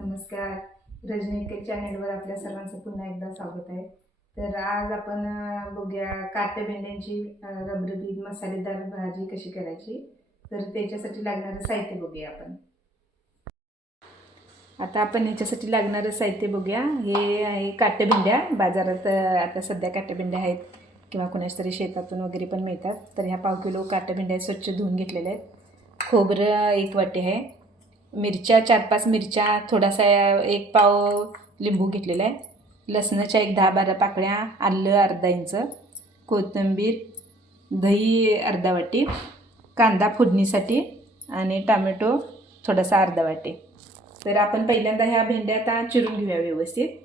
नमस्कार. रजनी चॅनेलवर आपल्या सर्वांचं पुन्हा एकदा स्वागत आहे. तर आज आपण बघूया काटे भेंड्यांची रबरबीत मसालेदार भाजी कशी करायची. तर त्याच्यासाठी लागणारं साहित्य बघूया आपण. आता आपण ह्याच्यासाठी लागणारं साहित्य बघूया. हे आहे काटे भेंड्या. बाजारात आता सध्या काटे भेंड्या आहेत किंवा कोणाच तरी शेतातून वगैरे पण मिळतात. तर ह्या 1 किलो काटे भेंड्या स्वच्छ धुवून घेतलेल्या आहेत. खोबरं 1 वाटी आहे. मिरच्या 4-5 मिरच्या, थोडासा 1 पाव लिंबू घेतलेला आहे. लसणाच्या 10-12 पाकळ्या, आलं अर्धा इंच, कोथिंबीर, दही अर्धा वाटी, कांदा फोडणीसाठी आणि टोमॅटो थोडासा अर्धा वाटी. तर आपण पहिल्यांदा ह्या भेंड्या आता चिरून घेऊया व्यवस्थित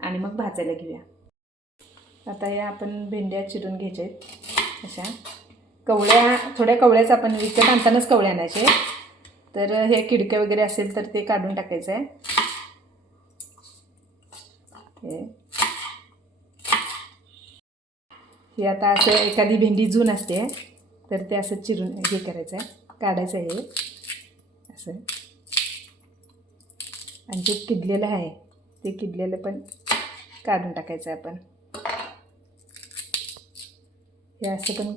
आणि मग भाजायला घेऊया. आता या आपण भेंड्या चिरून घ्यायच्या आहेत. अशा कवळ्या, थोड्या कवळ्याच आपण विकत आणतानाच कवळ्या आणायचे. तर हे किडके वगैरे असेल तर ते काढून टाकायचं आहे. हे आता असं एखादी भेंडी जून असते तर ते असं चिरून हे करायचं आहे, काढायचं आहे असं. आणि ते किडलेलं आहे ते किडलेलं पण काढून टाकायचं आहे आपण. हे असं पण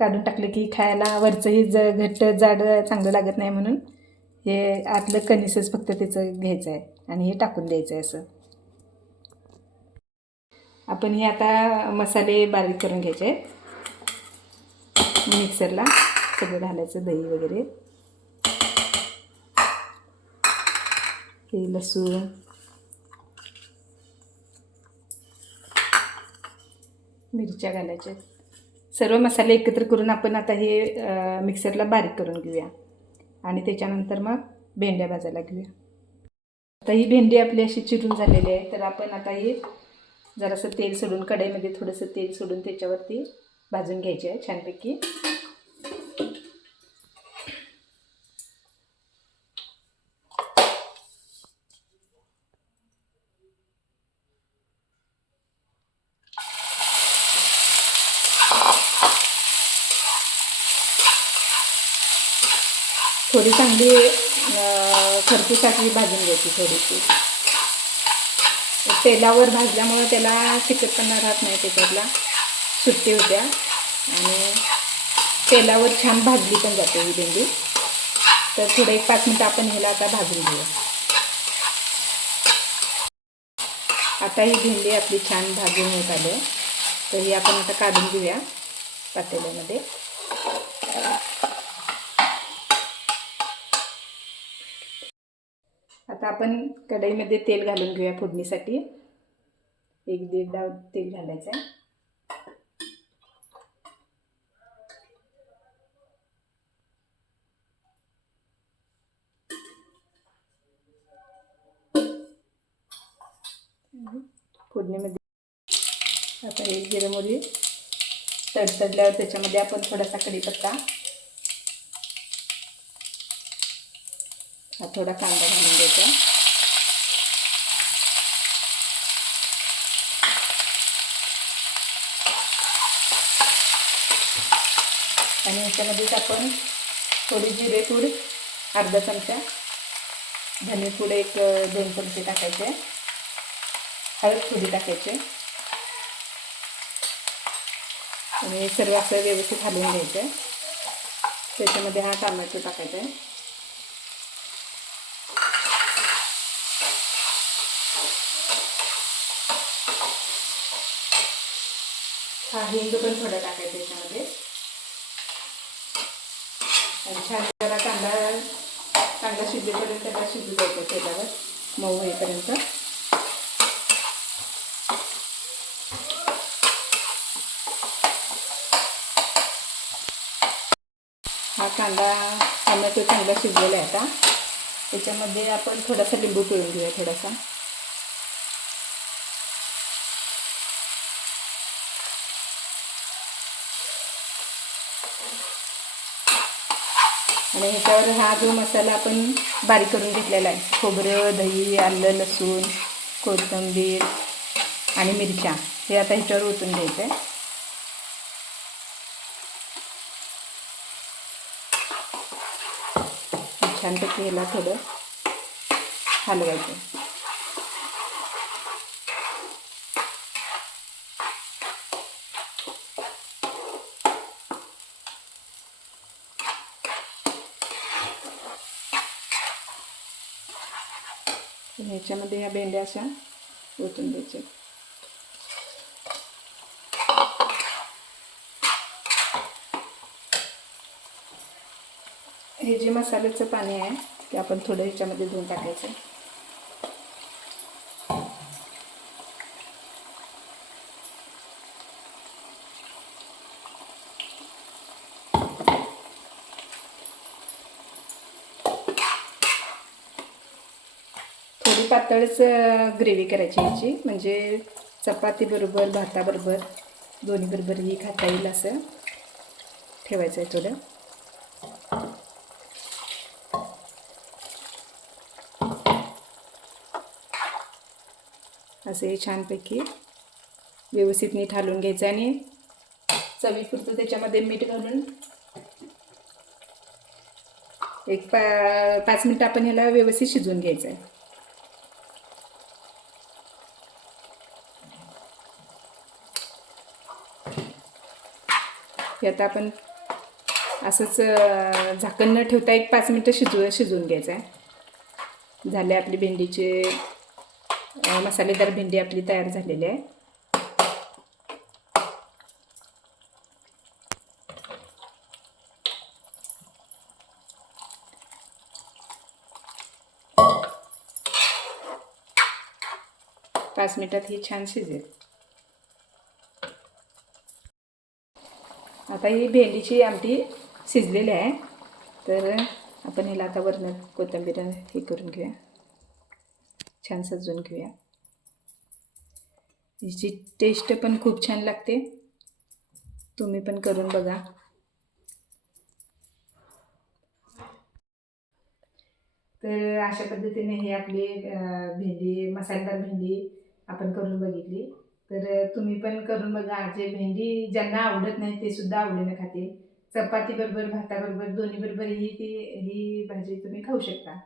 काढून टाकलं की खायला वरचंही घट्ट जाड चांगलं लागत नाही, म्हणून हे आतलं कणीसच फक्त त्याचं घ्यायचं आहे आणि हे टाकून द्यायचं आहे असं. आपण हे आता मसाले बारीक करून घ्यायचे आहेत. मिक्सरला सगळं घालायचं, दही वगैरे, हे लसूण, मिरच्या घालायच्या. सर्व मसाले एकत्र करून आपण आता हे मिक्सरला बारीक करून घेऊया आणि त्याच्यानंतर मग भेंड्या भाजायला घेऊया. आता ही भेंडी आपली अशी चिरून झालेली आहे. तर आपण आता ही जरासं तेल सोडून, कढईमध्ये थोडंसं तेल सोडून त्याच्यावरती भाजून घ्यायची आहे छानपैकी. थोडी चांगली खरपूसाखरी भाजून घ्यायची. थोडीशी तेलावर भाजल्यामुळे त्याला चिकटपणा राहत नाही, त्याच्यातला सुट्टी होत्या आणि तेलावर छान भाजली पण जाते ही भेंडी. तर थोडं 1-5 मिनटं आपण ह्याला आता भाजून घेऊया. आता ही भेंडी आपली छान भाजून होत आली आहे. तर ही आपण आता काढून घेऊया पातेल्यामध्ये. आता आपण कढईमध्ये तेल घालून घेऊया फोडणीसाठी. 1-1.5 डाव तेल घालायचं आहे. फोडणीमध्ये आता हे जिरं मोहरी तडतडल्यावर त्याच्यामध्ये आपण थोडासा कढीपत्ता, हा थोडा कांदा घालून द्यायचा आणि ह्याच्यामध्येच आपण थोडी जिरेपूड अर्धा चमचा, धनेपूड 1-2 चमचे टाकायचे, हळद थोडी टाकायचे आणि हे सर्व असं व्यवस्थित हलवून घ्यायचं आहे. त्याच्यामध्ये हा टोमॅटो टाकायचा आहे. हा हिंग पण थोडा टाकायचा त्याच्यामध्ये आणि छान जरा कांदा चांगला शिजेपर्यंत त्याला शिजू द्यायचं तेलावर मऊ होईपर्यंत. हा कांदा टोमॅटो चांगला शिजलेला आहे. आता त्याच्यामध्ये आपण थोडासा लिंबू पिळून घेऊया थोडासा. आणि ह्याच्यावर हा जो मसाला आपण बारीक करून घेतलेला आहे, खोबरं, दही, आलं, लसूण, कोथिंबीर आणि मिरच्या, हे आता ह्याच्यावर ओतून घ्यायचं आहे. छानपैकी ह्याला थोडं हलवायचं. ह्याच्यामध्ये ह्या भेंड्या अशा ओतून द्यायच्या. हे जे मसाल्याचं पाणी आहे ते आपण थोडं ह्याच्यामध्ये धुवून टाकायचं. थोडी पातळच ग्रेव्ही करायची याची, म्हणजे चपातीबरोबर भाताबरोबर दोन्हीबरोबरही खाता येईल असं ठेवायचं आहे थोडं. असे छानपैकी व्यवस्थित नीट हलवून घ्यायचं आणि चवीपुरतं त्याच्यामध्ये मीठ घालून एक 5 मिनिटं आपण ह्याला व्यवस्थित शिजवून घ्यायचं आहे. हे आता आपण असंच झाकण न ठेवता एक 5 मिनिटं शिजवून घ्यायचं आहे. झाले आपली भेंडीचे मसालेदार भेंडी आपली तयार झालेली आहे. पाच मिनिटात ही छान शिजेल. आता ही भेंडीची आमटी शिजलेली आहे, तर आपण ह्याला आता वरून कोथिंबीर हे करून घेऊया, छान सजवून घेऊया. हिची टेस्ट पण खूप छान लागते, तुम्ही पण करून बघा. तर अशा पद्धतीने ही आपली भेंडी, मसालेदार भेंडी आपण करून बघितली. तर तुम्ही पण करून बघा. जे भेंडी ज्यांना आवडत नाही ते सुद्धा आवडीने खातील. चपातीबरोबर, भाताबरोबर दोन्हीबरोबरही ही भाजी तुम्ही खाऊ शकता.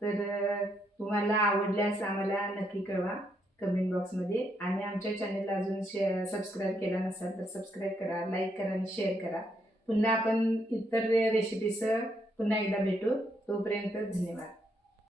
तर तुम्हाला आवडल्यास आम्हाला नक्की कळवा कमेंट बॉक्समध्ये. आणि आमच्या चॅनलला अजून सबस्क्राईब केला नसाल तर सबस्क्राईब करा, लाईक करा आणि शेअर करा. पुन्हा आपण इतर रेसिपीसह पुन्हा एकदा भेटू. तोपर्यंत धन्यवाद.